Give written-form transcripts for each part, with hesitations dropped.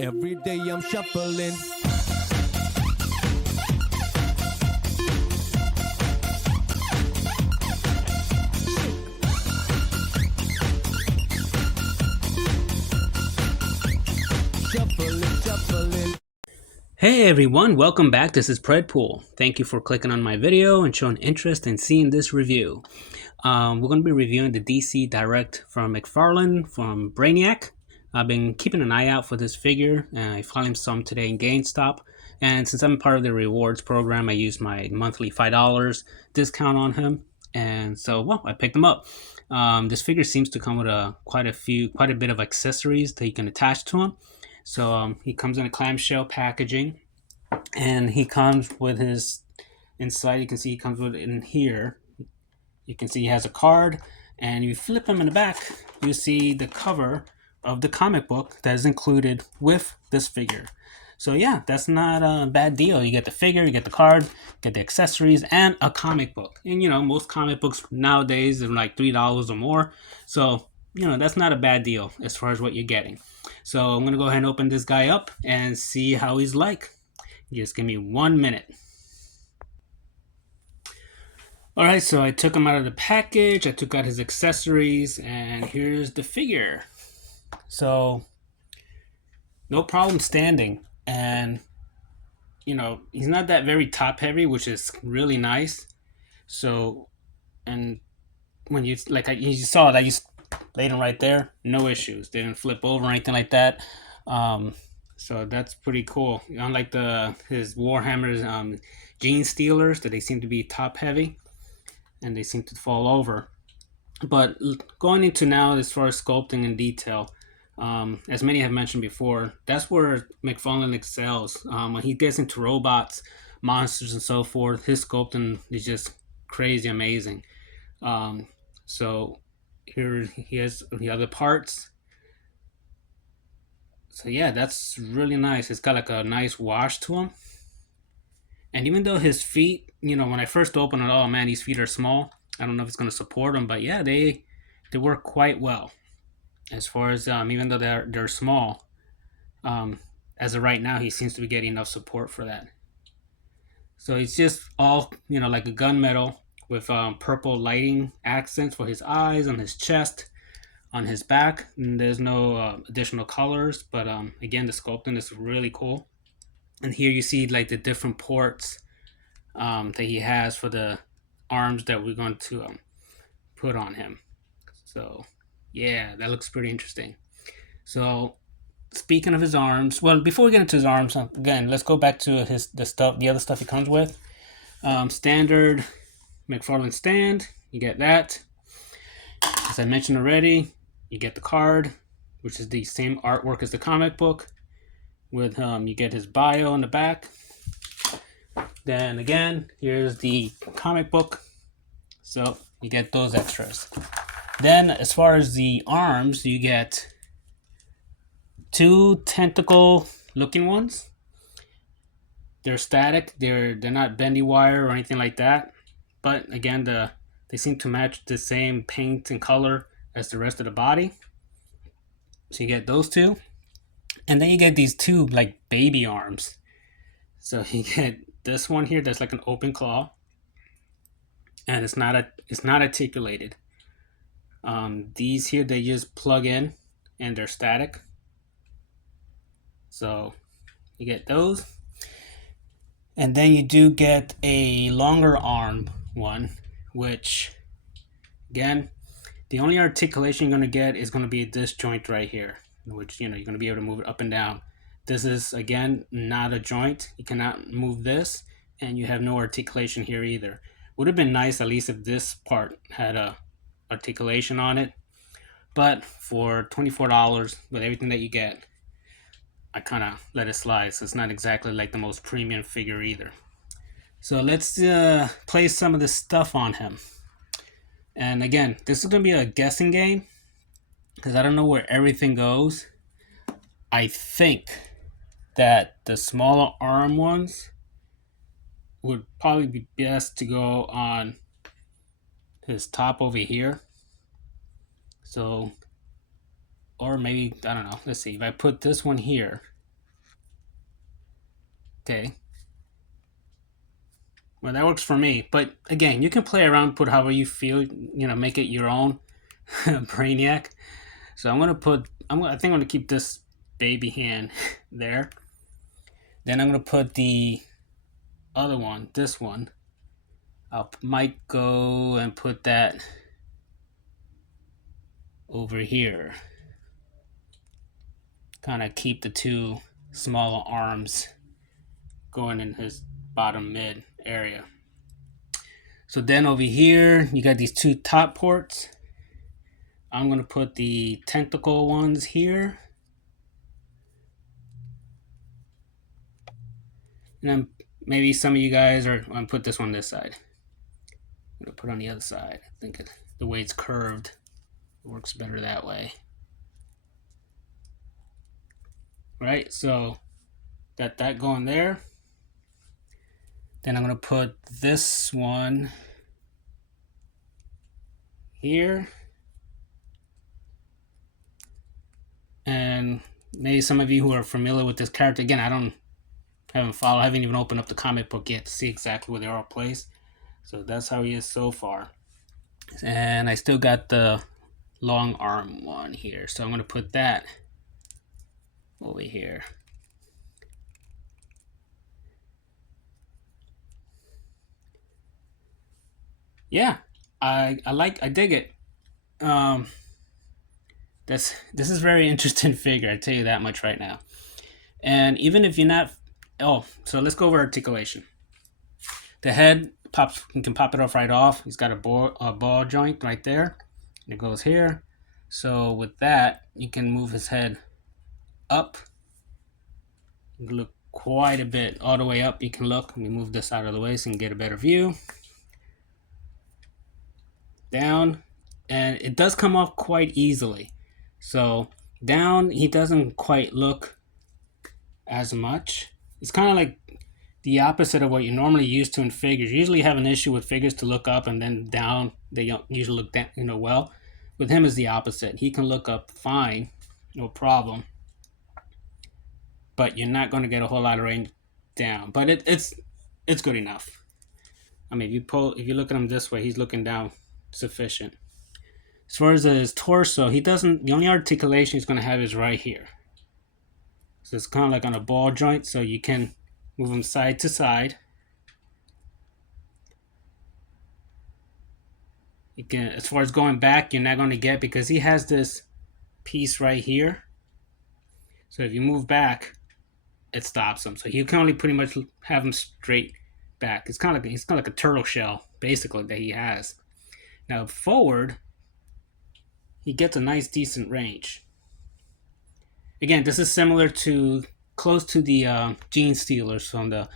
Every day I'm shuffling. Shuffling. Hey everyone, welcome back. This is Predpool. Thank you for clicking on my video and showing interest in seeing this review. We're going to be reviewing the DC Direct from Mcfarlane from Brainiac. I've been keeping an eye out for this figure, and I found him some today in GameStop. And since I'm part of the rewards program, I used my monthly $5 discount on him, and so well, I picked him up. This figure seems to come with quite a bit of accessories that you can attach to him. So he comes in a clamshell packaging, and he comes with his inside. You can see he comes with in here. You can see he has a card, and you flip him in the back, you see the cover of the comic book that is included with this figure. So yeah, that's not a bad deal. You get the figure, you get the card, get the accessories, and a comic book. And you know, most comic books nowadays are like $3 or more. So, you know, that's not a bad deal as far as what you're getting. So I'm going to go ahead and open this guy up and see how he's like. Just give me 1 minute. Alright, so I took him out of the package, I took out his accessories, and here's the figure. So, no problem standing, and, you know, he's not that very top heavy, which is really nice. So, and when you, you saw that, you laid him right there, no issues, didn't flip over or anything like that. So that's pretty cool. Unlike his Warhammer's Gene Stealers, that they seem to be top heavy and they seem to fall over. But going into now as far as sculpting and detail, as many have mentioned before, that's where Mcfarlane excels. When he gets into robots, monsters, and so forth, his sculpting is just crazy amazing. So here he has the other parts. So yeah, that's really nice. It's got like a nice wash to him. And even though his feet, you know, when I first opened it, oh man, these feet are small. I don't know if it's going to support them, but yeah, they work quite well. As far as even though they're small, as of right now, he seems to be getting enough support for that. So it's just all, you know, like a gunmetal with purple lighting accents for his eyes, on his chest, on his back. And there's no additional colors, but again, the sculpting is really cool. And here you see like the different ports that he has for the arms that we're going to put on him. So yeah, that looks pretty interesting. So speaking of his arms, well, before we get into his arms, again, let's go back to the other stuff he comes with. Standard Mcfarlane stand, you get that. As I mentioned already, you get the card, which is the same artwork as the comic book. With you get his bio in the back. Then again, here's the comic book. So you get those extras. Then as far as the arms, you get two tentacle looking ones. They're static. They're not bendy wire or anything like that. But again, they seem to match the same paint and color as the rest of the body. So you get those two. And then you get these two like baby arms. So you get this one here that's like an open claw, and it's not articulated. These here, they just plug in and they're static. So you get those. And then you do get a longer arm one, which again, the only articulation you're going to get is going to be this joint right here, which, you know, you're going to be able to move it up and down. This is, again, not a joint. You cannot move this, and you have no articulation here either. Would have been nice at least if this part had a articulation on it, but for $24 with everything that you get, I kind of let it slide. So it's not exactly like the most premium figure either. So let's place some of this stuff on him. And again, this is going to be a guessing game because I don't know where everything goes. I think that the smaller arm ones would probably be best to go on his top over here. So, or maybe, I don't know, let's see, if I put this one here, Okay. Well, that works for me. But again, you can play around, put however you feel. You know, make it your own. Brainiac. So I'm gonna put. I think I'm gonna keep this baby hand there. Then I'm gonna put the other one. This one. I might go and put that over here. Kind of keep the two smaller arms going in his bottom mid area. So then over here, you got these two top ports. I'm going to put the tentacle ones here. And then maybe some of you guys are, I'm going to put this one this side. I'm going to put it on the other side. I think the way it's curved, it works better that way. Right, so got that going there. Then I'm going to put this one here. And maybe some of you who are familiar with this character, again, I haven't even opened up the comic book yet to see exactly where they are placed. So that's how he is so far. And I still got the long arm one here. So I'm going to put that over here. Yeah, I dig it. This is a very interesting figure, I tell you that much right now. And even if you're not, so let's go over articulation. The head pops, you can pop it off right off. He's got a ball joint right there, and it goes here. So with that, you can move his head up. You can look quite a bit all the way up. You can look. Let me move this out of the way so you can get a better view. Down, and it does come off quite easily. So down, he doesn't quite look as much. It's kind of like the opposite of what you're normally used to in figures. You usually have an issue with figures to look up and then down. They don't usually look down, well. With him, is the opposite. He can look up fine, no problem, but you're not going to get a whole lot of range down. But it's good enough. I mean, if you look at him this way, he's looking down sufficient. As far as his torso, the only articulation he's going to have is right here. So it's kind of like on a ball joint, so you can move him side to side. You can, as far as going back, you're not going to get, because he has this piece right here. So if you move back, it stops him. So you can only pretty much have him straight back. It's kind of like a turtle shell, basically, that he has. Now forward, he gets a nice decent range. Again, this is similar to, close to the Gene Stealers from the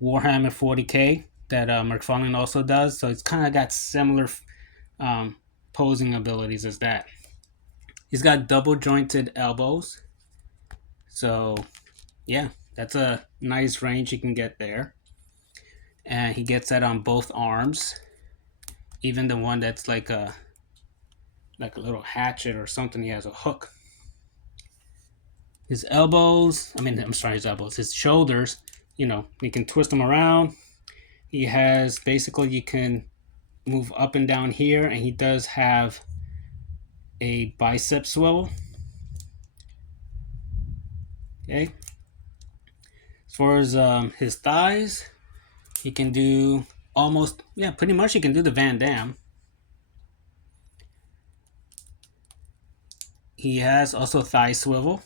Warhammer 40k that Mcfarlane also does. So it's kind of got similar posing abilities as that. He's got double jointed elbows. So yeah, that's a nice range you can get there. And he gets that on both arms. Even the one that's like a little hatchet or something, he has a hook. His elbows, his shoulders, you can twist them around. He has, basically, you can move up and down here, and he does have a bicep swivel. Okay. As far as his thighs, he can do pretty much he can do the Van Damme. He has also thigh swivel.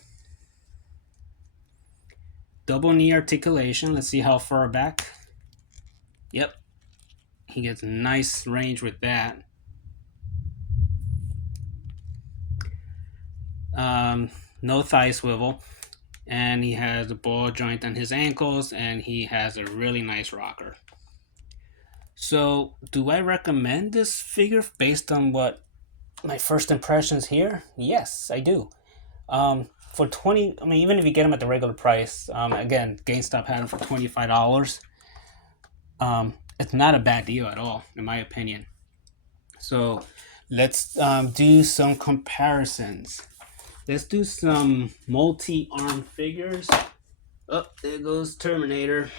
Double knee articulation. Let's see how far back. Yep. He gets nice range with that. No thigh swivel. And he has a ball joint on his ankles, and he has a really nice rocker. So, do I recommend this figure based on what my first impressions here? Yes, I do. For even if you get them at the regular price, again, GameStop had them for $25. It's not a bad deal at all, in my opinion. So, let's do some comparisons. Let's do some multi-arm figures Oh, there goes Terminator.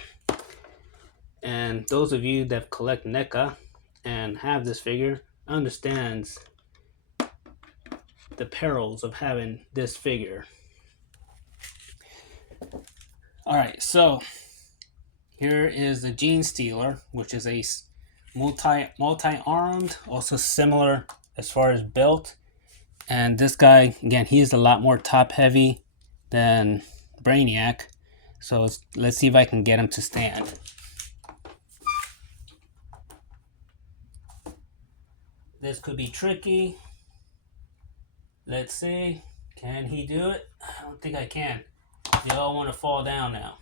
And those of you that collect NECA and have this figure understands the perils of having this figure. Alright, so here is the Gene Stealer, which is a multi-armed, also similar as far as built. And this guy, again, he is a lot more top heavy than Brainiac. So let's see if I can get him to stand. This could be tricky. Let's see. Can he do it? I don't think I can. They all want to fall down now.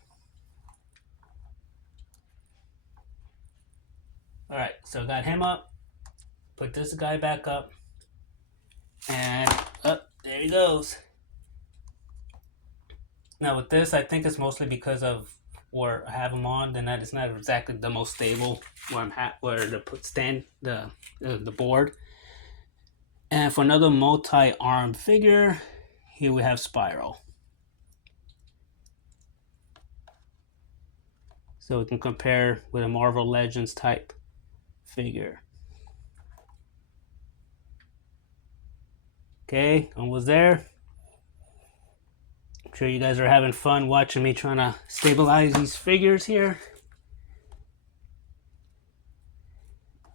Alright, so got him up. Put this guy back up. And up, there he goes. Now with this, I think it's mostly because of where I have him on, then that is not exactly the most stable where to put the board. And for another multi-armed figure, here we have Spiral. So we can compare with a Marvel Legends type figure. Okay, almost there. I'm sure you guys are having fun watching me trying to stabilize these figures here.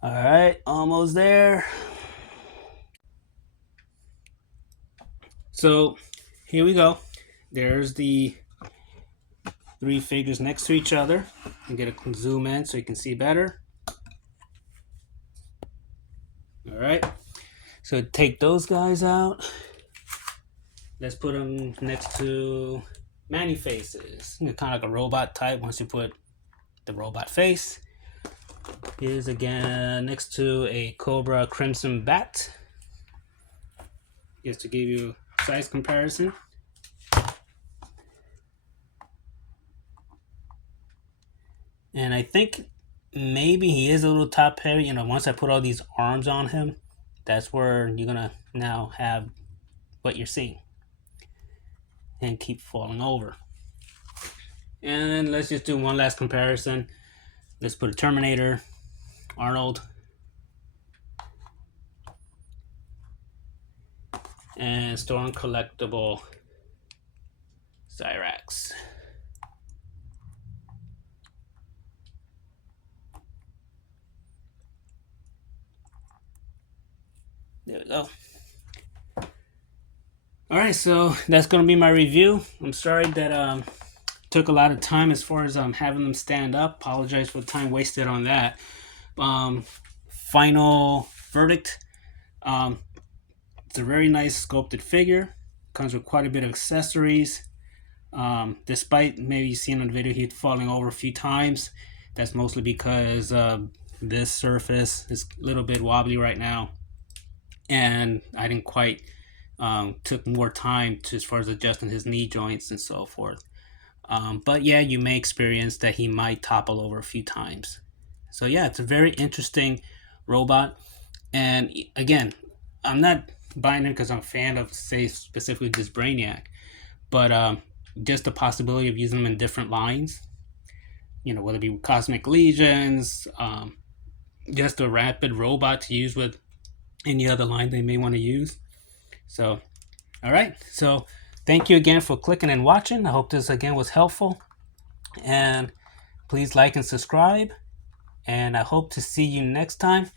Alright, almost there. So here we go. There's the 3 figures next to each other. I'm gonna zoom in so you can see better. Alright, so take those guys out. Let's put them next to Man-E-Faces. Kind of like a robot type once you put the robot face. Here's again next to a Cobra Crimson Bat. Just to give you a size comparison. And I think maybe he is a little top heavy. You know, once I put all these arms on him, that's where you're gonna now have what you're seeing. And keep falling over. And let's just do one last comparison. Let's put a Terminator, Arnold, and Storm Collectible, Cyrax. There we go. Alright, so that's going to be my review. I'm sorry that took a lot of time as far as having them stand up. Apologize for the time wasted on that. Final verdict. It's a very nice sculpted figure. Comes with quite a bit of accessories. Despite maybe you seen on the video he falling over a few times. That's mostly because this surface is a little bit wobbly right now. And I didn't quite took more time to as far as adjusting his knee joints and so forth. But yeah, you may experience that he might topple over a few times. So yeah, it's a very interesting robot. And again, I'm not buying him because I'm a fan of, say, specifically this Brainiac. But just the possibility of using them in different lines. You know, whether it be Cosmic Legions, just a rapid robot to use with any other line they may want to use. So, alright. So, thank you again for clicking and watching. I hope this again was helpful. And please like and subscribe. And I hope to see you next time.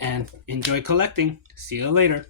And enjoy collecting. See you later.